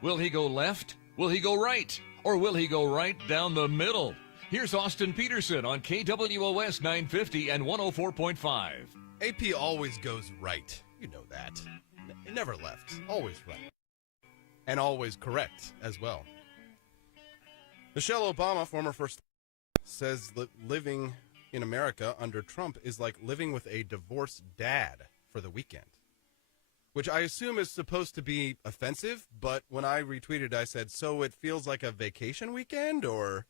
Will he go left? Will he go right? Or will he go right down the middle? Here's Austin Petersen on KWOS 950 and 104.5. AP always goes right. You know that. Never left. Always right. And always correct as well. Michelle Obama, former first lady, says living in America under Trump is like living with a divorced dad for the weekend, which I assume is supposed to be offensive, but when I retweeted, I said, so it feels like a vacation weekend or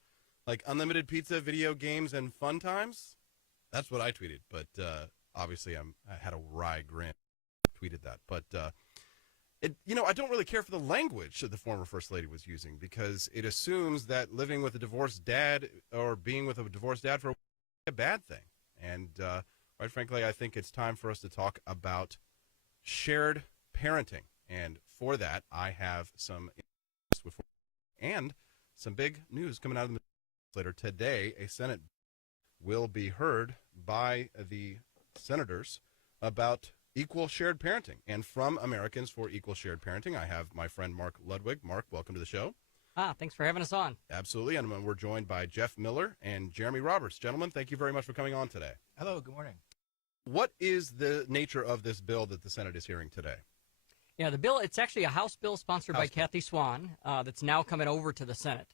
like unlimited pizza, video games, and fun times? That's what I tweeted, but obviously I had a wry grin. Tweeted that, but I don't really care for the language that the former first lady was using because it assumes that living with a divorced dad or being with a divorced dad for a bad thing. And quite frankly, I think it's time for us to talk about shared parenting. And for that, I have some and some big news coming out of the legislature today. A Senate will be heard by the senators about equal shared parenting. And from Americans for Equal Shared Parenting, I have my friend Mark Ludwig. Mark, welcome to the show. Thanks for having us on. Absolutely. And we're joined by Jeff Miller and Jeremy Roberts. Gentlemen, thank you very much for coming on today. Hello, good morning. What is the nature of this bill that the Senate is hearing today? Yeah, the bill, it's actually a House bill sponsored by Kathy Swan that's now coming over to the Senate.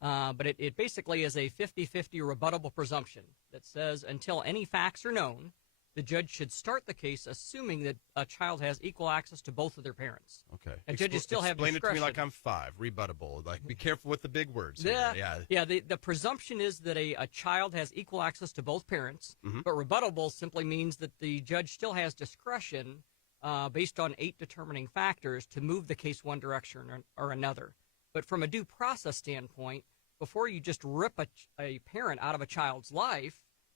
But it basically is a 50-50 rebuttable presumption that says until any facts are known, the judge should start the case assuming that a child has equal access to both of their parents. Okay. And judges still have discretion. Explain it to me like I'm 5. Rebuttable. Like, be careful with the big words. Yeah. The presumption is that a child has equal access to both parents, but rebuttable simply means that the judge still has discretion based on 8 determining factors to move the case one direction or another. But from a due process standpoint, before you just rip a parent out of a child's life,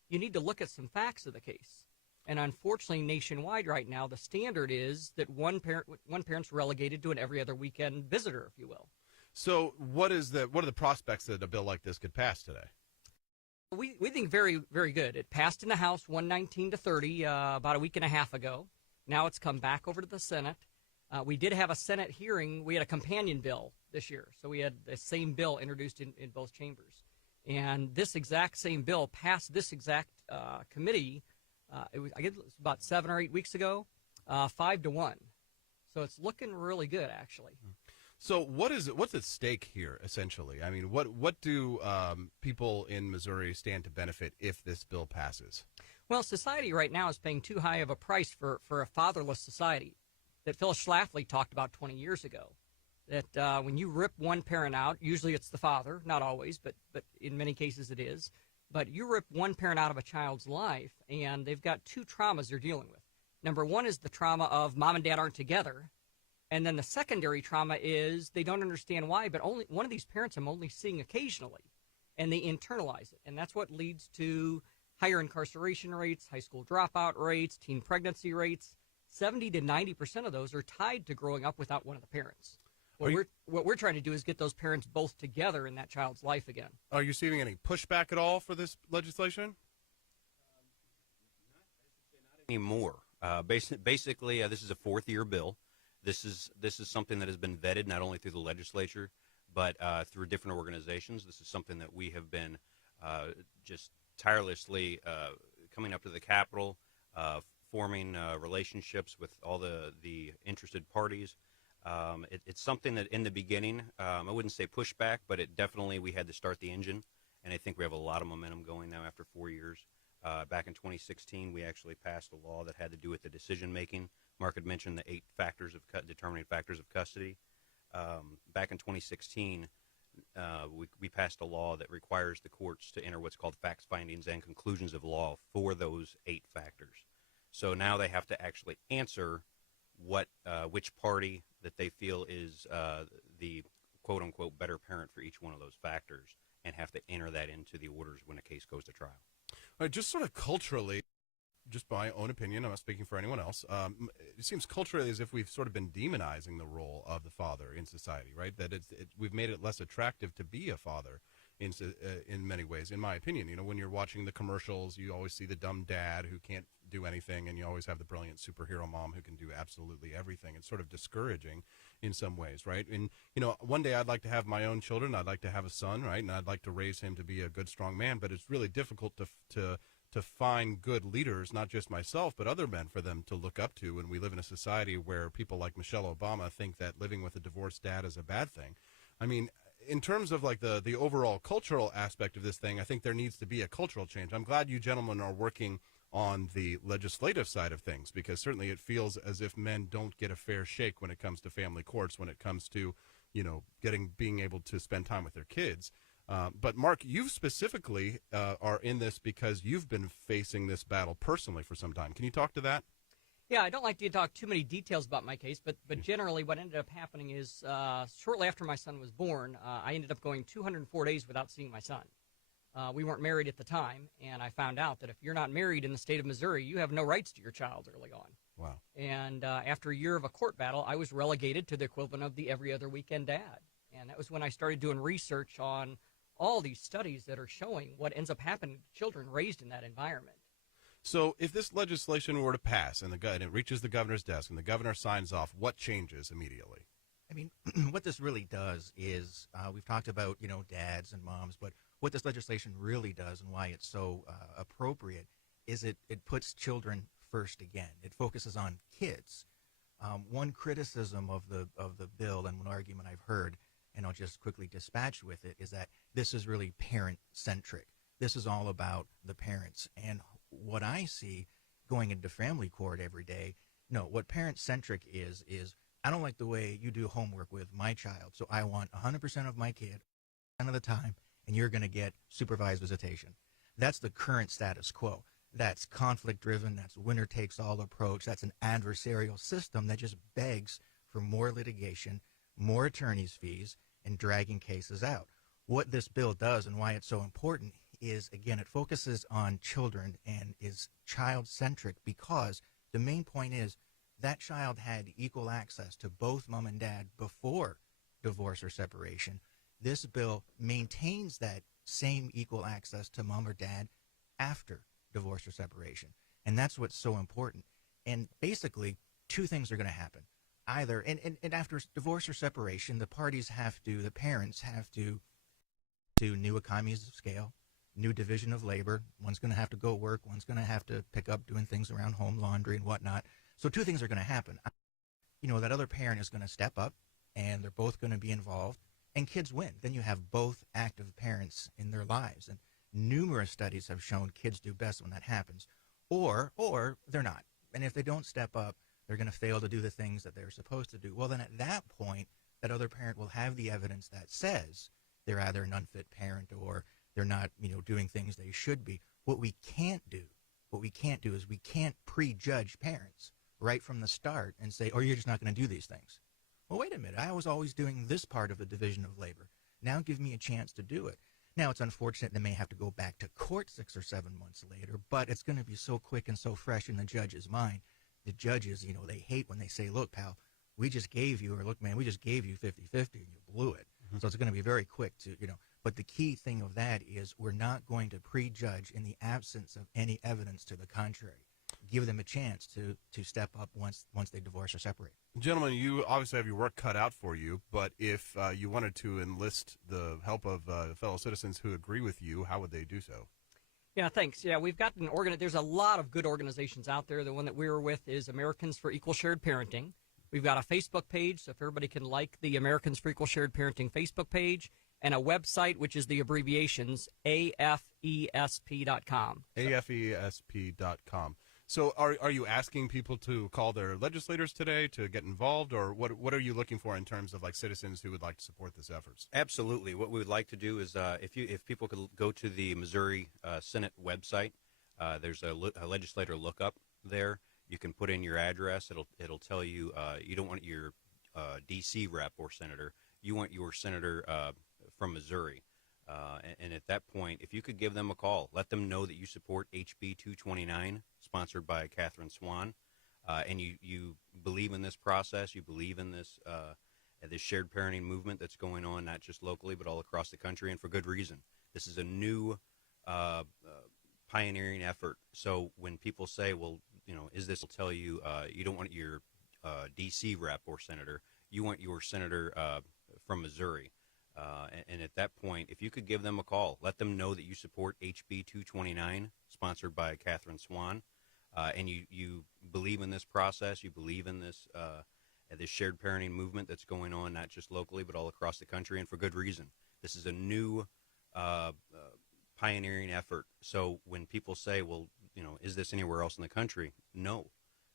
you need to look at some facts of the case. And unfortunately, nationwide right now, the standard is that one parent's relegated to an every other weekend visitor, if you will. So what are the prospects that a bill like this could pass today? We think very, very good. It passed in the House 119-30 about a week and a half ago. Now it's come back over to the Senate. We did have a Senate hearing. We had a companion bill this year. So we had the same bill introduced in both chambers. And this exact same bill passed this exact committee. I guess it was about 7 or 8 weeks ago, 5-1. So it's looking really good, actually. So what's at stake here, essentially? I mean, what do people in Missouri stand to benefit if this bill passes? Well, society right now is paying too high of a price for a fatherless society that Phyllis Schlafly talked about 20 years ago. That when you rip one parent out, usually it's the father, not always, but in many cases it is. But you rip one parent out of a child's life, and they've got 2 traumas they're dealing with. Number one is the trauma of mom and dad aren't together. And then the secondary trauma is they don't understand why, but only one of these parents I'm only seeing occasionally, and they internalize it. And that's what leads to higher incarceration rates, high school dropout rates, teen pregnancy rates. 70 to 90% of those are tied to growing up without one of the parents. What we're trying to do is get those parents both together in that child's life again. Are you receiving any pushback at all for this legislation? Not anymore. Basically, this is a 4th-year bill. This is something that has been vetted not only through the legislature, but through different organizations. This is something that we have been just tirelessly coming up to the Capitol, forming relationships with all the interested parties. It's something that in the beginning, I wouldn't say pushback, but we had to start the engine, and I think we have a lot of momentum going now after 4 years. Back in 2016, we actually passed a law that had to do with the decision-making. Mark had mentioned the 8 determining factors of custody. Back in 2016, we passed a law that requires the courts to enter what's called facts, findings, and conclusions of law for those 8 factors. So now they have to actually answer which party that they feel is the quote-unquote better parent for each one of those factors, and have to enter that into the orders when a case goes to trial. All right, just sort of culturally, just my own opinion, I'm not speaking for anyone else, it seems culturally as if we've sort of been demonizing the role of the father in society, right? That we've made it less attractive to be a father in many ways, in my opinion. You know, when you're watching the commercials, you always see the dumb dad who can't do anything, and you always have the brilliant superhero mom who can do absolutely everything. It's sort of discouraging in some ways, right? And, one day I'd like to have my own children. I'd like to have a son, right? And I'd like to raise him to be a good, strong man, but it's really difficult to find good leaders, not just myself, but other men for them to look up to. And we live in a society where people like Michelle Obama think that living with a divorced dad is a bad thing. I mean, in terms of like the overall cultural aspect of this thing, I think there needs to be a cultural change. I'm glad you gentlemen are working on the legislative side of things, because certainly it feels as if men don't get a fair shake when it comes to family courts, when it comes to, being able to spend time with their kids. But Mark, you specifically are in this because you've been facing this battle personally for some time. Can you talk to that? Yeah, I don't like to talk too many details about my case, but generally what ended up happening is shortly after my son was born, I ended up going 204 days without seeing my son. We weren't married at the time, and I found out that if you're not married in the state of Missouri, you have no rights to your child early on. Wow. And after a year of a court battle, I was relegated to the equivalent of the every other weekend dad. And that was when I started doing research on all these studies that are showing what ends up happening to children raised in that environment. So if this legislation were to pass and it reaches the governor's desk and the governor signs off, what changes immediately? I mean, what this really does is we've talked about, dads and moms, but what this legislation really does and why it's so appropriate is it puts children first again. It focuses on kids. One criticism of the bill and one argument I've heard, and I'll just quickly dispatch with it, is that this is really parent-centric. This is all about the parents. And what I see going into family court every day, no, what parent-centric is I don't like the way you do homework with my child, so I want 100% of my kid of the time, and you're going to get supervised visitation. That's the current status quo. That's conflict-driven. That's winner-takes-all approach. That's an adversarial system that just begs for more litigation, more attorney's fees, and dragging cases out. What this bill does and why it's so important is, again, it focuses on children and is child-centric because the main point is that child had equal access to both mom and dad before divorce or separation. This bill maintains that same equal access to mom or dad after divorce or separation. And that's what's so important. And basically, two things are going to happen. Either, and after divorce or separation, the parties have to, the parents have to do new economies of scale, new division of labor. One's going to have to go work. One's going to have to pick up doing things around home, laundry and whatnot. So two things are going to happen. That other parent is going to step up, and they're both going to be involved, and kids win. Then you have both active parents in their lives. And numerous studies have shown kids do best when that happens. Or they're not. And if they don't step up, they're going to fail to do the things that they're supposed to do. Well, then at that point, that other parent will have the evidence that says they're either an unfit parent or they're not, doing things they should be. What we can't do is we can't prejudge parents right from the start and say, oh, you're just not going to do these things. Well, wait a minute. I was always doing this part of the division of labor. Now give me a chance to do it. Now, it's unfortunate they may have to go back to court 6 or 7 months later, but it's going to be so quick and so fresh in the judge's mind. The judges, they hate when they say, look, pal, we just gave you, or look, man, we just gave you 50-50 and you blew it. Mm-hmm. So it's going to be very quick to, but the key thing of that is we're not going to prejudge in the absence of any evidence to the contrary. Give them a chance to step up once they divorce or separate. Gentlemen, you obviously have your work cut out for you, but if you wanted to enlist the help of fellow citizens who agree with you, how would they do so? Yeah, thanks. Yeah, we've got there's a lot of good organizations out there. The one that we were with is Americans for Equal Shared Parenting. We've got a Facebook page, so if everybody can like the Americans for Equal Shared Parenting Facebook page, and a website, which is the abbreviations, AFESP.com. AFESP.com. So are you asking people to call their legislators today to get involved, or what are you looking for in terms of like citizens who would like to support this efforts? Absolutely. What we would like to do is if people could go to the Missouri Senate website, there's a legislator lookup there. You can put in your address. It'll tell you you don't want your D.C. rep or senator. You want your senator from Missouri. And at that point, if you could give them a call, let them know that you support HB 229, sponsored by Catherine Swan, and you believe in this process, you believe in this shared parenting movement that's going on, not just locally, but all across the country, and for good reason. This is a new pioneering effort. So when people say, well, is this will tell you you don't want your D.C. rep or senator, you want your senator from Missouri. And at that point, if you could give them a call, let them know that you support HB 229, sponsored by Catherine Swan, and you believe in this process, you believe in this shared parenting movement that's going on, not just locally, but all across the country, and for good reason. This is a new pioneering effort. So when people say, well, is this anywhere else in the country? No,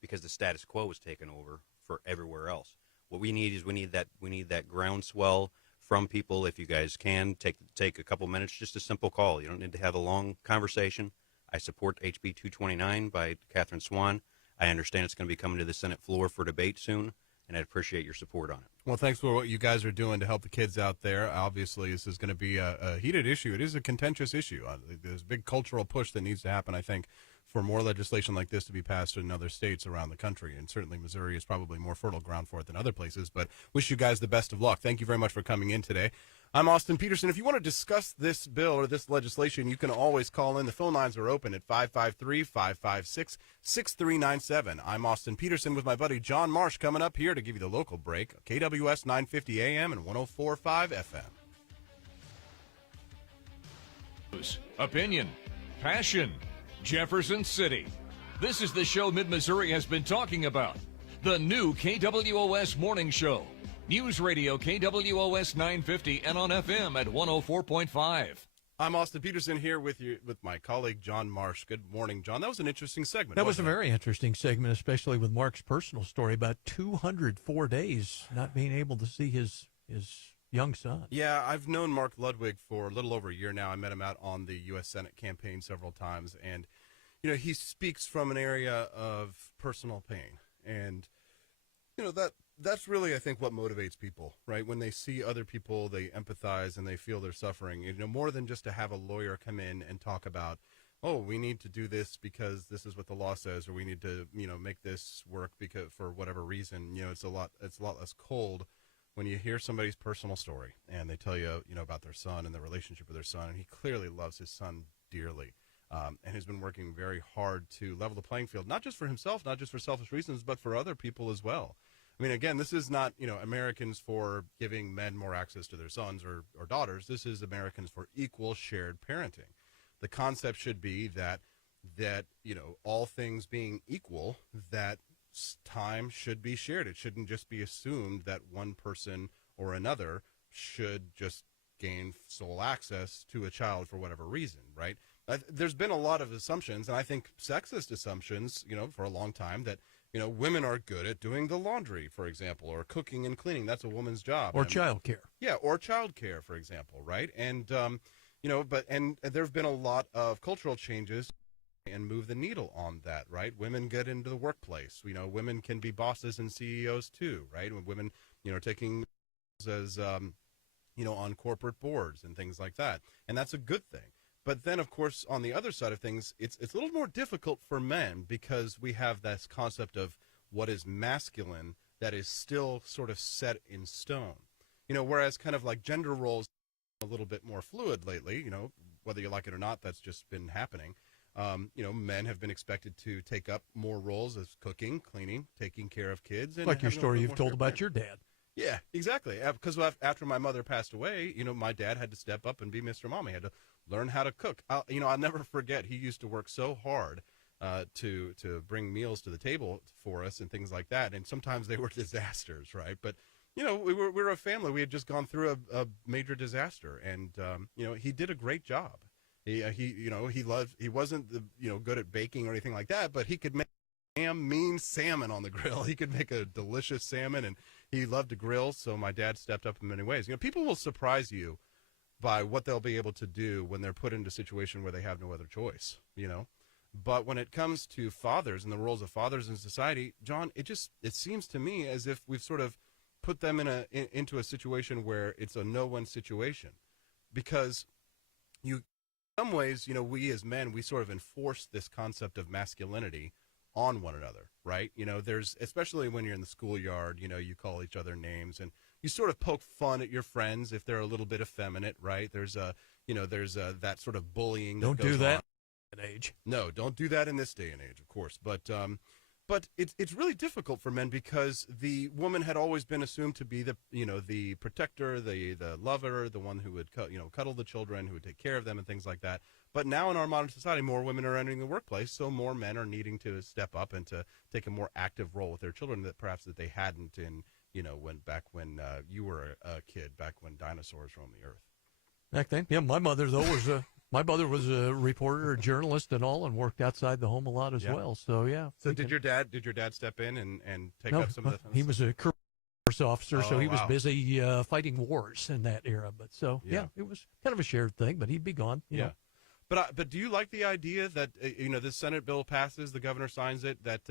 because the status quo was taken over for everywhere else. What we need is we need that groundswell from people. If you guys can take a couple minutes, just a simple call. You don't need to have a long conversation. I support HB 229 by Catherine Swan. I understand it's going to be coming to the Senate floor for debate soon, and I'd appreciate your support on it. Well, thanks for what you guys are doing to help the kids out there. Obviously, this is going to be a heated issue. It is a contentious issue. There's a big cultural push that needs to happen, I think, for more legislation like this to be passed in other states around the country. And certainly Missouri is probably more fertile ground for it than other places. But wish you guys the best of luck. Thank you very much for coming in today. I'm Austin Petersen. If you want to discuss this bill or this legislation, you can always call in. The phone lines are open at 553-556-6397. I'm Austin Petersen with my buddy John Marsh coming up here to give you the local break. KWS 950 AM and 104.5 FM. Opinion, passion, Jefferson City. This is the show Mid-Missouri has been talking about. The new KWOS Morning Show. News Radio KWOS 950 and on FM at 104.5. I'm Austin Petersen here with my colleague John Marsh. Good morning, John. That was an interesting segment. That was a very interesting segment, especially with Mark's personal story about 204 days not being able to see his young son. Yeah, I've known Mark Ludwig for a little over a year now. I met him out on the U.S. Senate campaign several times, and he speaks from an area of personal pain, and that's really, I think, what motivates people, right? When they see other people, they empathize and they feel they're suffering. More than just to have a lawyer come in and talk about, oh, we need to do this because this is what the law says, or we need to, make this work because for whatever reason. It's a lot less cold when you hear somebody's personal story and they tell you, about their son and the relationship with their son, and he clearly loves his son dearly, and has been working very hard to level the playing field, not just for himself, not just for selfish reasons, but for other people as well. I mean, again, this is not, Americans for giving men more access to their sons or daughters. This is Americans for equal shared parenting. The concept should be that all things being equal, that time should be shared. It shouldn't just be assumed that one person or another should just gain sole access to a child for whatever reason, right? There's been a lot of assumptions, and I think sexist assumptions, for a long time that, women are good at doing the laundry, for example, or cooking and cleaning. That's a woman's job. Or child care. Yeah, or child care, for example, right? And, but there have been a lot of cultural changes and move the needle on that, right? Women get into the workplace. Women can be bosses and CEOs too, right? Women, taking as, on corporate boards and things like that. And that's a good thing. But then, of course, on the other side of things, it's a little more difficult for men because we have this concept of what is masculine that is still sort of set in stone. Whereas kind of like gender roles are a little bit more fluid lately, whether you like it or not, that's just been happening. Men have been expected to take up more roles as cooking, cleaning, taking care of kids. And like your story you've told about your dad. Yeah, exactly. Because after my mother passed away, my dad had to step up and be Mr. Mom. He had to learn how to cook. I'll never forget, he used to work so hard to bring meals to the table for us and things like that. And sometimes they were disasters, right? But, we were a family. We had just gone through a major disaster. And, he did a great job. He wasn't good at baking or anything like that, but he could make mean salmon on the grill. He could make a delicious salmon, and he loved to grill. So my dad stepped up in many ways. People will surprise you by what they'll be able to do when they're put into a situation where they have no other choice, But when it comes to fathers and the roles of fathers in society, John, it seems to me as if we've sort of put them into a situation where it's a no-win situation, because in some ways, we as men, we sort of enforce this concept of masculinity on one another, right? There's, especially when you're in the schoolyard, you call each other names and you sort of poke fun at your friends if they're a little bit effeminate, right? There's that sort of bullying. Don't do that. age. No, don't do that in this day and age, of course. But it's really difficult for men because the woman had always been assumed to be the protector, the lover, the one who would cuddle the children, who would take care of them and things like that. But now in our modern society, more women are entering the workplace, so more men are needing to step up and to take a more active role with their children that perhaps that they hadn't in when you were a kid, back when dinosaurs roamed the earth. Back then, yeah, my mother was a reporter, a journalist, and all, and worked outside the home a lot as well. So yeah. So did your dad step in and take up some of the? He was a career officer, so he was wow. busy fighting wars in that era. But yeah, it was kind of a shared thing. But he'd be gone. You know. But do you like the idea that the Senate bill passes, the governor signs it, that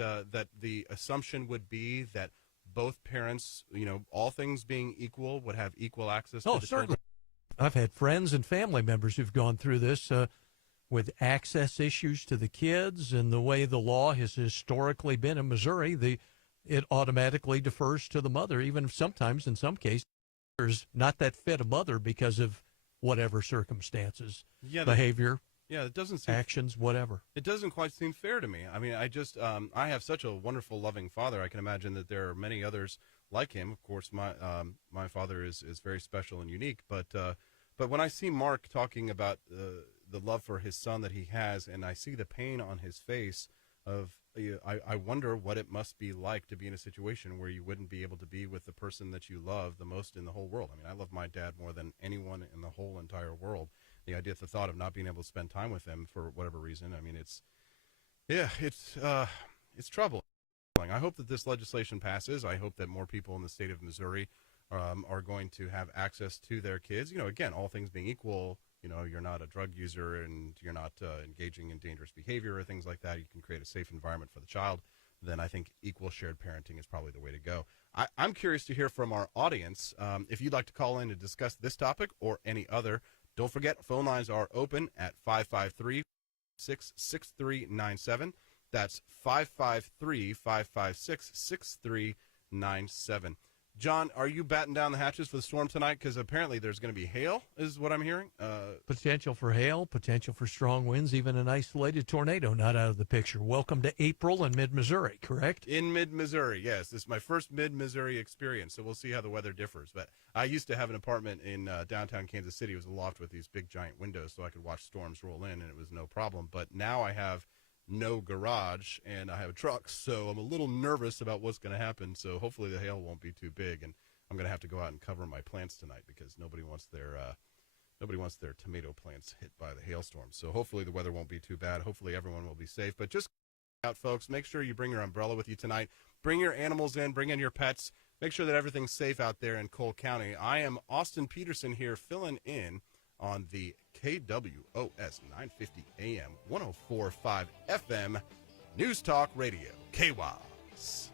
the assumption would be that both parents, all things being equal, would have equal access to the certainly. children? I've had friends and family members who've gone through this with access issues to the kids, and the way the law has historically been in Missouri, it automatically defers to the mother, even if sometimes, in some cases, there's not that fit a mother because of whatever circumstances, behavior. Yeah, it doesn't seem, actions, whatever. It doesn't quite seem fair to me. I mean, I have such a wonderful, loving father. I can imagine that there are many others like him. Of course, my father is very special and unique. But when I see Mark talking about the love for his son that he has, and I see the pain on his face I wonder what it must be like to be in a situation where you wouldn't be able to be with the person that you love the most in the whole world. I mean, I love my dad more than anyone in the whole entire world. The thought of not being able to spend time with him for whatever reason, I mean, it's troubling. I hope that this legislation passes. I hope that more people in the state of Missouri are going to have access to their kids. Again, all things being equal, you're not a drug user and you're not engaging in dangerous behavior or things like that. You can create a safe environment for the child. Then I think equal shared parenting is probably the way to go. I'm curious to hear from our audience. If you'd like to call in and discuss this topic or any other, don't forget, phone lines are open at 553-66397. That's 553-556-6397. John, are you batting down the hatches for the storm tonight? Because apparently there's going to be hail, is what I'm hearing. Potential for hail, potential for strong winds, even an isolated tornado not out of the picture. Welcome to April in mid-Missouri, correct? In mid-Missouri, yes. This is my first mid-Missouri experience, so we'll see how the weather differs. But I used to have an apartment in downtown Kansas City. It was a loft with these big, giant windows, so I could watch storms roll in, and it was no problem. But now I have no garage, and I have a truck, so I'm a little nervous about what's going to happen. So hopefully the hail won't be too big, and I'm going to have to go out and cover my plants tonight because nobody wants their tomato plants hit by the hailstorm. So hopefully the weather won't be too bad. Hopefully everyone will be safe. But just out, folks, make sure you bring your umbrella with you tonight. Bring your animals in. Bring in your pets. Make sure that everything's safe out there in Cole County. I am Austin Petersen here, filling in on the KWOS 950 AM 104.5 FM News Talk Radio, KWOS.